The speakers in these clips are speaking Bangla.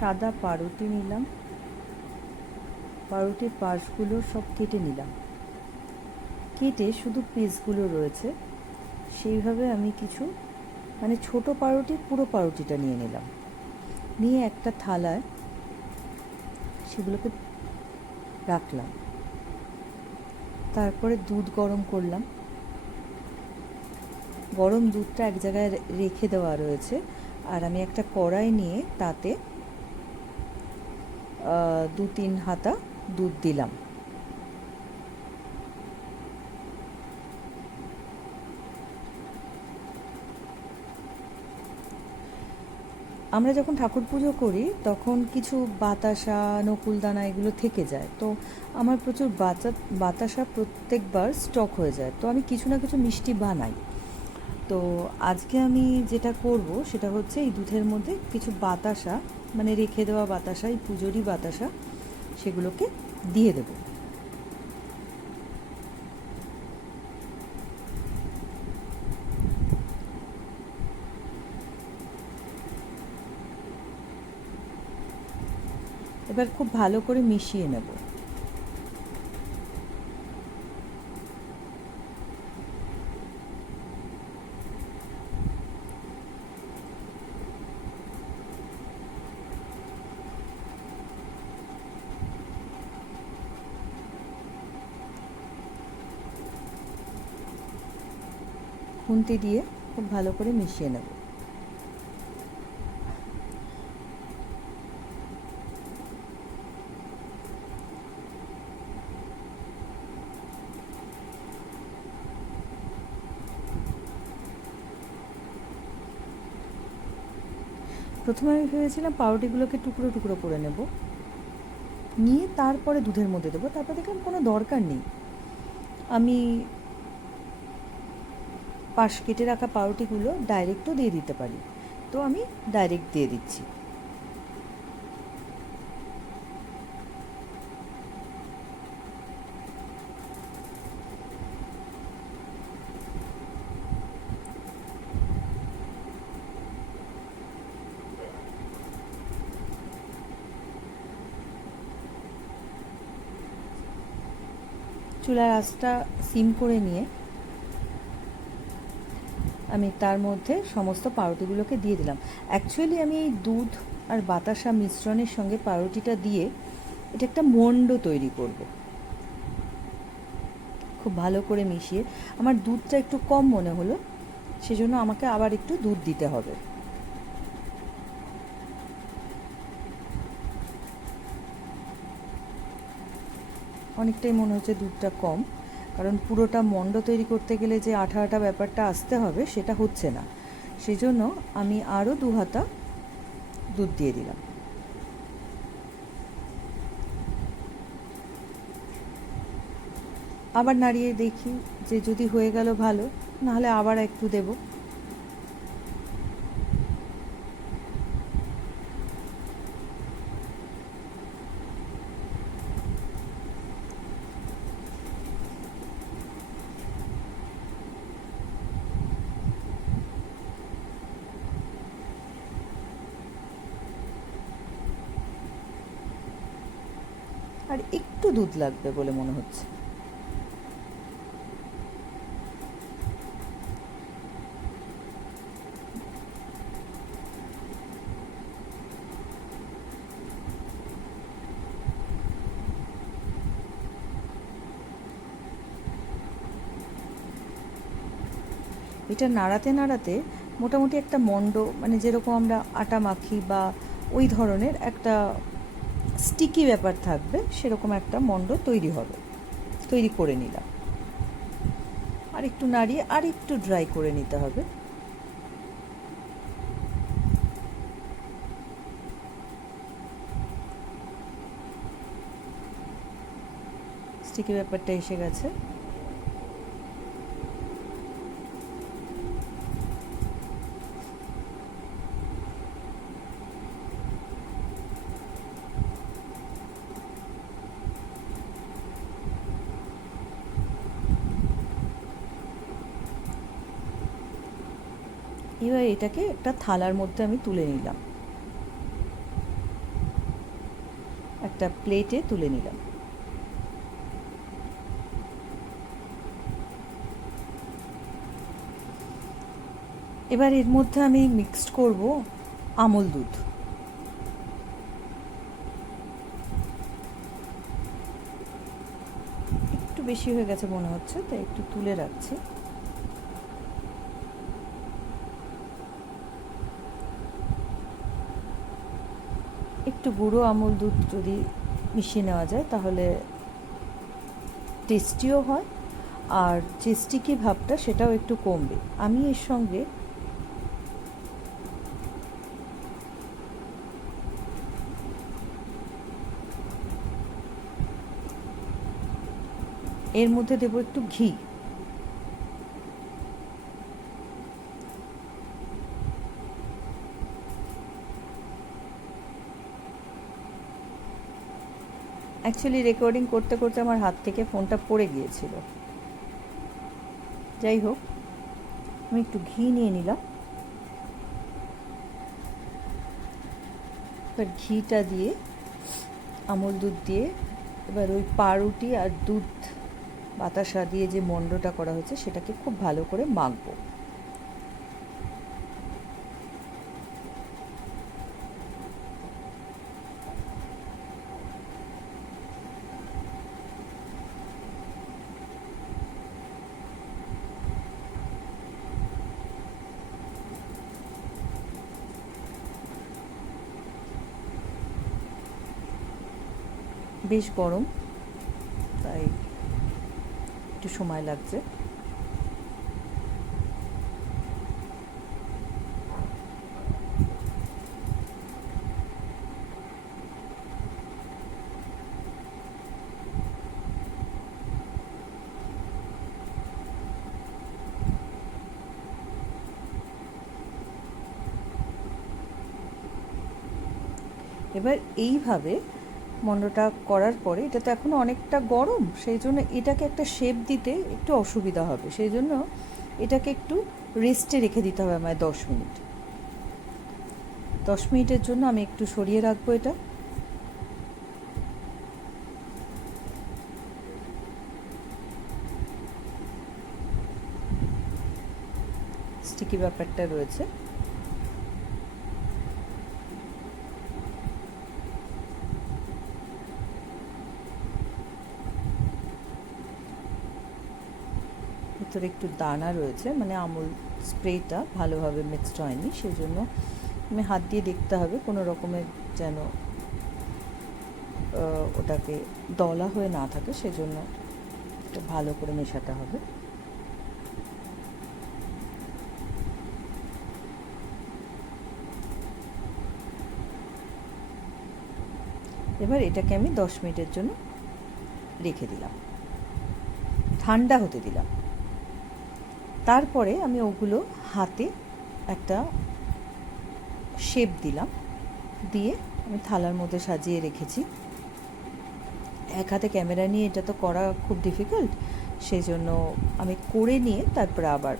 সাদা পাউরুটি নিলাম, পাউরুটির পাশগুলো সব কেটে নিলাম, কেটে শুধু পিসগুলো রয়েছে সেইভাবে আমি কিছু মানে ছোট পাউরুটির পুরো পাউরুটিটা নিয়ে নিলাম, নিয়ে একটা থালায় সেগুলোকে রাখলাম। তারপরে দুধ গরম করলাম, গরম দুধটা এক জায়গায় রেখে দেওয়া রয়েছে, আর আমি একটা কড়াই নিয়ে তাতে 2-3 হাতা দুধ দিলাম। আমরা যখন ঠাকুর পুজো করি তখন কিছু বাতাসা, নকুলদানা এগুলো থেকে যায়, তো আমার প্রচুর বাতাসা প্রত্যেকবার স্টক হয়ে যায়, তো আমি কিছু না কিছু মিষ্টি বানাই। তো আজকে আমি যেটা করব সেটা হচ্ছে এই দুধের মধ্যে কিছু বাতাসা, মানে রেখে দেওয়া বাতাসা, এই পুজোরই বাতাসা, সেগুলোকে দিয়ে দেবো। এবার খুব ভালো করে মিশিয়ে নেব। খুন্তি দিয়ে খুব ভালো করে মিশিয়ে নেব। প্রথমে আমি ভেবেছিলাম পাউরুটিগুলোকে টুকরো টুকরো করে নেব, নিয়ে তারপরে দুধের মধ্যে দেবো, তারপর দেখলাম কোনো দরকার নেই, আমি পাশ কেটে রাখা পাউরুটিগুলো ডাইরেক্টও দিয়ে দিতে পারি, তো আমি ডাইরেক্ট দিয়ে দিচ্ছি। চুলার আঁচটা সিম করে নিয়ে আমি তার মধ্যে সমস্ত পাউরুটিগুলোকে দিয়ে দিলাম। অ্যাকচুয়ালি আমি এই দুধ আর বাতাসা মিশ্রণের সঙ্গে পাউরুটিটা দিয়ে এটা একটা মণ্ড তৈরি করব। খুব ভালো করে মিশিয়ে, আমার দুধটা একটু কম মনে হলো, সেজন্য আমাকে আবার একটু দুধ দিতে হবে। অনেকটাই মনে হচ্ছে দুধটা কম, কারণ পুরোটা মণ্ড তৈরি করতে গেলে যে আঠা আঠা ব্যাপারটা আসতে হবে সেটা হচ্ছে না, সেজন্য আমি আরও 2 হাতা দুধ দিয়ে দিলাম। আবার নাড়িয়ে দেখি যে যদি হয়ে গেল ভালো, নাহলে আবার একটু দেব। আর একটু দুধ লাগবে বলে মনে হচ্ছে। এটা নাড়াতে নাড়াতে মোটামুটি একটা মণ্ড, মানে যেরকম আমরা আটা মাখি বা ওই ধরনের একটা স্টিকি ব্যাপার থাকবে, সেরকম একটা মণ্ড তৈরি হবে, তৈরি করে নিলাম। আর একটু নাড়িয়ে আর একটু ড্রাই করে নিতে হবে। স্টিকি ব্যাপারটা এসে গেছে। এবার এটাকে একটা থালার মধ্যে আমি তুলে নিলাম। একটা প্লেটে তুলে নিলাম। এবার এর মধ্যে আমি মিক্সড করব আমল দুধ। একটু বেশি হয়ে গেছে মনে হচ্ছে, তাই একটু তুলে রাখছি। একটু গুঁড়ো আমল দুধ যদি মিশিয়ে নেওয়া যায় তাহলে টেস্টিও হয়, আর যে স্টিকি ভাবটা সেটাও একটু কমবে। আমি এর সঙ্গে এর মধ্যে দেবো একটু ঘি। অ্যাকচুয়ালি রেকর্ডিং করতে করতে আমার হাত থেকে ফোনটা পড়ে গিয়েছিল। যাই হোক, আমি একটু ঘি নিয়ে নিলাম। এবার ঘিটা দিয়ে, আমল দুধ দিয়ে, এবার ওই পাউরুটি আর দুধ বাতাসা দিয়ে যে মণ্ডটা করা হয়েছে সেটাকে খুব ভালো করে মাখবো। বেশ গরম, তাই একটু সময় লাগছে। এবার এইভাবে মণ্ডটা করার পরে, এটা তো এখনও অনেকটা গরম, সেই জন্য এটাকে একটা শেপ দিতে একটু অসুবিধা হবে, সেই জন্য এটাকে একটু রেস্টে রেখে দিতে হবে আমায় 10 মিনিট। 10 মিনিটের জন্য আমি একটু সরিয়ে রাখবো এটা। স্টিকি ব্যাপারটা রয়েছে। ভিতরে একটু দানা রয়েছে, মানে আমুল স্প্রেটা ভালোভাবে মিক্সড হয়নি, সেই জন্য আমি হাত দিয়ে দেখতে হবে কোনো রকমের যেন ওটাকে দলা হয়ে না থাকে, সেজন্য এটা ভালো করে মেশাতে হবে। এবার এটাকে আমি 10 মিনিটের জন্য রেখে দিলাম, ঠান্ডা হতে দিলাম। তারপরে আমি ওগুলো হাতে একটা শেপ দিলাম, দিয়ে আমি থালার মধ্যে সাজিয়ে রেখেছি। এক হাতে ক্যামেরা নিয়ে এটা তো করা খুব ডিফিকাল্ট, সেই জন্য আমি করে নিয়ে তারপরে আবার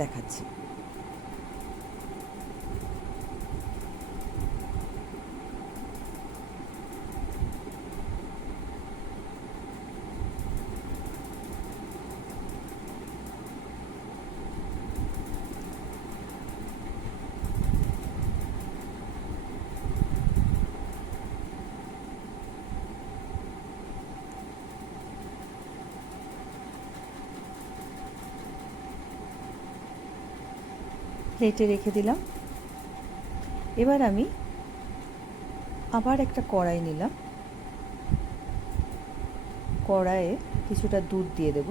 দেখাচ্ছি। প্লেটে রেখে দিলাম। এবার আমি আবার একটা কড়াই নিলাম, কড়াইয়ে কিছুটা দুধ দিয়ে দেব।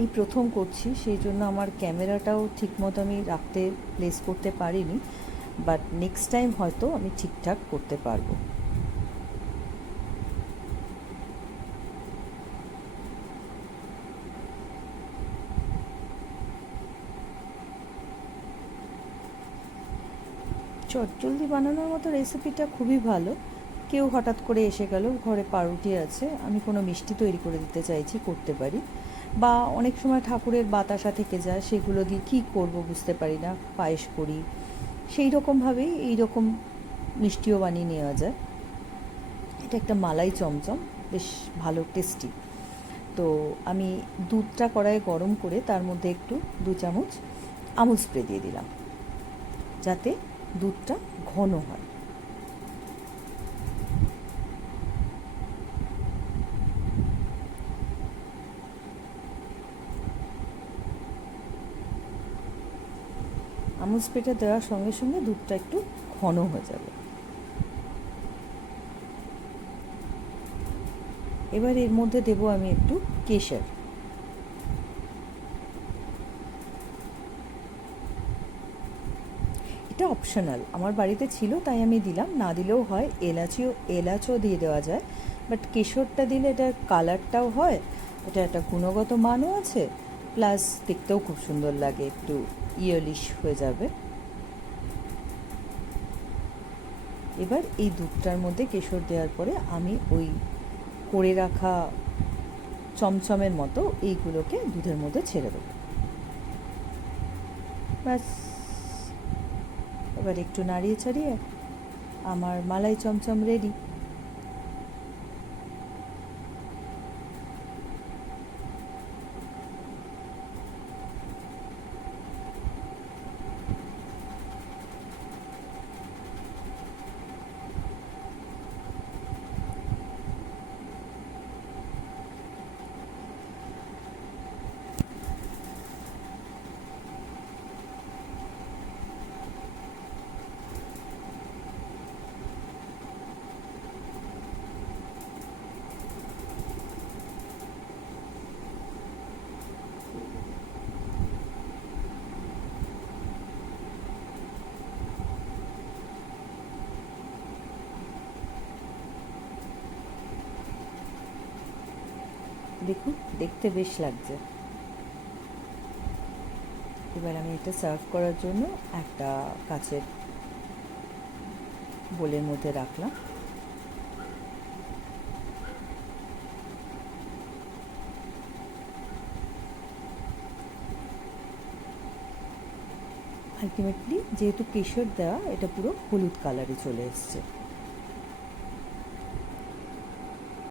এই প্রথম করছি, সেই জন্য আমার ক্যামেরাটাও ঠিকমতো আমি রাখতে প্লেস করতে পারিনি, বাট নেক্সট টাইম হয়তো আমি ঠিকঠাক করতে পারবো। চটজলদি বানানোর মতো রেসিপিটা খুবই ভালো, কেউ হঠাৎ করে এসে গেল, ঘরে পাউরুটি আছে, আমি কোনো মিষ্টি তৈরি করে দিতে চাইছি, করতে পারি। বা অনেক সময় ঠাকুরের বাতাসা থেকে যায়, সেগুলো দিয়ে কী করব বুঝতে পারি না, পায়েস করি। সেই রকমভাবেই এইরকম মিষ্টিও বানিয়ে নেওয়া যায়। এটা একটা মালাই চমচম, বেশ ভালো টেস্টি। তো আমি দুধটা কড়াইয়ে গরম করে তার মধ্যে একটু 2 চামচ আমুল স্প্রে দিয়ে দিলাম, যাতে দুধটা ঘন হয়। আমুল স্প্রেটা দেওয়ার সঙ্গে সঙ্গে দুধটা একটু ঘন হয়ে যাবে। এবার এর মধ্যে দেবো আমি একটু কেশর। এটা অপশনাল, আমার বাড়িতে ছিল তাই আমি দিলাম, না দিলেও হয়। এলাচও দিয়ে দেওয়া যায়, বাট কেশরটা দিলে এটার কালারটাও হয়, এটা একটা গুণগত মানও আছে, প্লাস দেখতেও খুব সুন্দর লাগে, একটু ইয়েলিশ হয়ে যাবে। এবার এই দুধটার মধ্যে কেশর দেওয়ার পরে আমি ওই করে রাখা চমচমের মতো এইগুলোকে দুধের মধ্যে ছেড়ে দেবো। ব্যাস, এবার একটু নাড়িয়ে ছাড়িয়ে আমার মালাই চমচম রেডি। দেখুন, দেখতে বেশ লাগছে। এবার আমি এটা সার্ভ করার জন্য একটা কাচের বোলের মধ্যে রাখলাম। আলটিমেটলি যেহেতু কেশর দেওয়া, এটা পুরো হলুদ কালারে চলে এসছে।